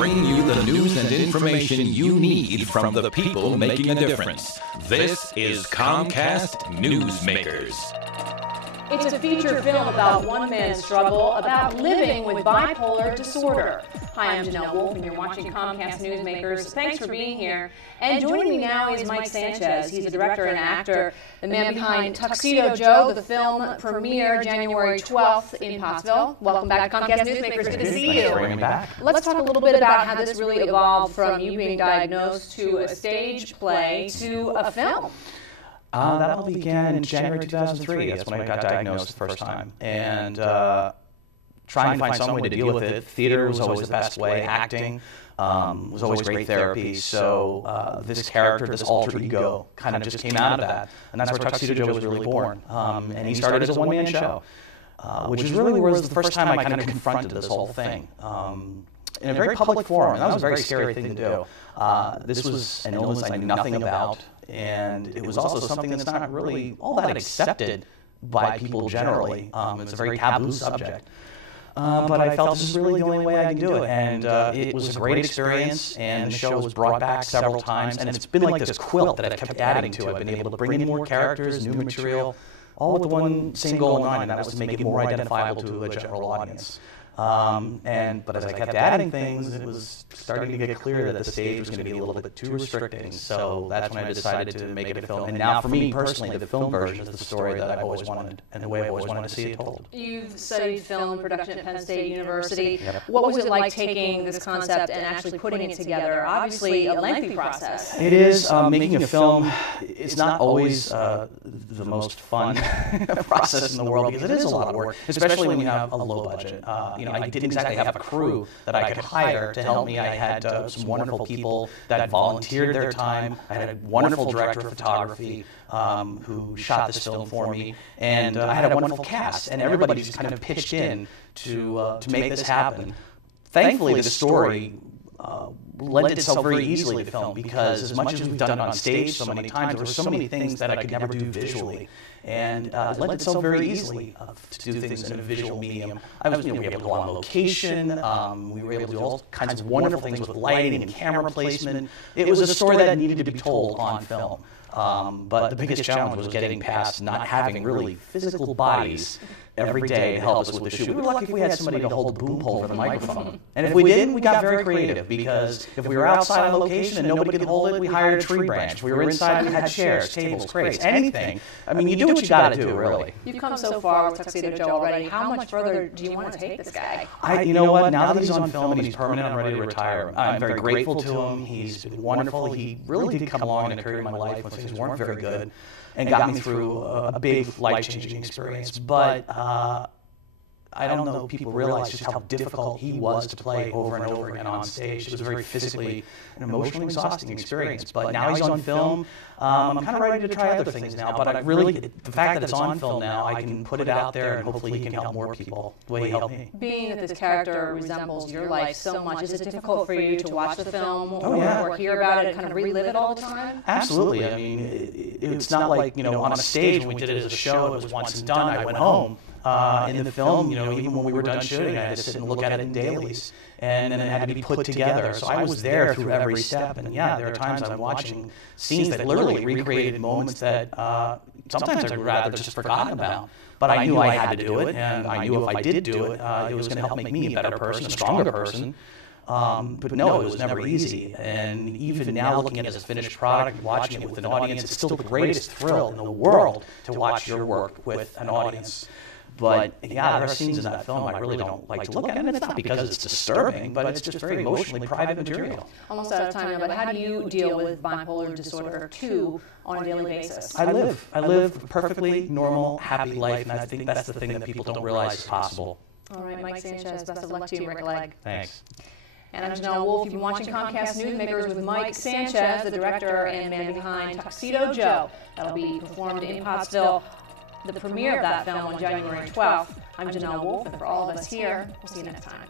bringing you the news and information you need from the people making a difference. This is Comcast Newsmakers. It's a feature film about one man's struggle about living with bipolar disorder. Hi, I'm Janelle Wolf, and you're watching Comcast Newsmakers. Thanks for being here. And joining me now is Mike Sanchez. He's a director and actor, the man behind Tuxedo Joe. The film premiered January 12th in Pottsville. Welcome back to Comcast Newsmakers. Good to see you. Thanks for bringing me back. Let's talk a little bit about how this really evolved from you being diagnosed to a stage play to a film. That all began in January 2003. That's when I got diagnosed the first time. And trying to find some way to deal with it. Theater was always the best way. Acting was always great therapy. So this character, this alter ego, kind of just came out of that. And that's where Tuxedo Joe was really born. And he started as a one-man show, which was really was the first time I kind of confronted this whole thing. In a very public forum, and that was a very scary thing to do. This was an illness I knew nothing about, and it was also something that's not really all that accepted by people generally. It's a very taboo subject. But I felt this is really the only way I can do it, and it was a great experience, and the show was brought back several times, and it's been like this quilt that I've kept adding to. I've been able to bring in more characters, new material, all with the one same goal in mind, and that was to make it more identifiable to a general audience. But as I kept adding things, it was starting to get clear that the stage was going to be a little bit too restricting. So that's when I decided to make it a film. And now, for me personally, the film version is the story that I've always wanted and the way I've always wanted to see it told. You've studied film production at Penn State University. Yep. What was it like taking this concept and actually putting it together? Obviously, a lengthy process. It is. Making a film, it's not always the most fun process in the world because it is a lot of work, especially when you have a low budget. I didn't exactly have a crew that I could hire to help me. I had some wonderful people that volunteered their time. I had a wonderful director of photography who shot this film for me, and I had a wonderful cast, and everybody just kind of pitched in to make this happen. Thankfully, the story lent itself very easily to film because as much as we've done it on stage so many times, there were so many things that I could never do visually. And it lent itself very easily to do things in a visual medium. We were able to go on location. We were able to do all kinds of wonderful things with lighting and camera placement. It was a story that needed to be told on film. But the biggest challenge was getting past not having really physical bodies every day to help us with the shoot. We were lucky if we had somebody to hold the boom pole for the microphone. And if we didn't, we got very creative because if we were outside on location and nobody could hold it, we hired a tree branch. If we were inside, we had chairs, tables, crates, anything. I mean, you do what you got to do, really. You've come so far with Tuxedo Joe already. How much further do you want to take this guy? You know what? Now that he's on film and he's permanent and ready to retire, I'm very grateful to him. He's been wonderful. He really did come along in a period of my life when things weren't very good and got me through a big life-changing experience. But I don't know if people realize just how difficult he was to play over and over again on stage. It was a very physically and emotionally exhausting experience. But now he's on film. I'm kind of ready to try other things now. But the fact that it's on film now, I can put it out there and hopefully he can help more people the way he helped me. Being that this character resembles your life so much, is it difficult for you to watch the film or hear about it and kind of relive it all the time? Absolutely. I mean, it's not like, on a stage when we did it as a show, it was once and done, I went home. In the film, even when we were done shooting, I had to sit and look at it in dailies, and then it had to be put together. So I was there through every step, and there are times I'm watching scenes that literally recreated moments that sometimes I would rather just forgotten about. But I knew I had to do it, and I knew if I did do it, it was going to help make me a better person, a stronger person. But no, it was never easy. And even now, looking at it as a finished product, watching it with an audience, it's still the greatest thrill in the world to watch your work with an audience. But there are scenes in that film I really don't like to look at, and it's not because it's disturbing, but it's just very emotionally private material. Almost out of time now, but how do you deal with bipolar disorder 2 on a daily basis? I live a perfectly normal, happy life, and I think that's the thing that people don't realize is possible. All right, Mike Sanchez, best of luck to you, Rick Legg. Thanks. And I'm Janelle Wolf. You've been watching Comcast Newsmakers with Mike Sanchez, the director and man behind Tuxedo Joe. That'll be performed in Pottsville. The premiere of that film on January 12th. I'm Janelle Wolf, and for all of us here, we'll see you next time.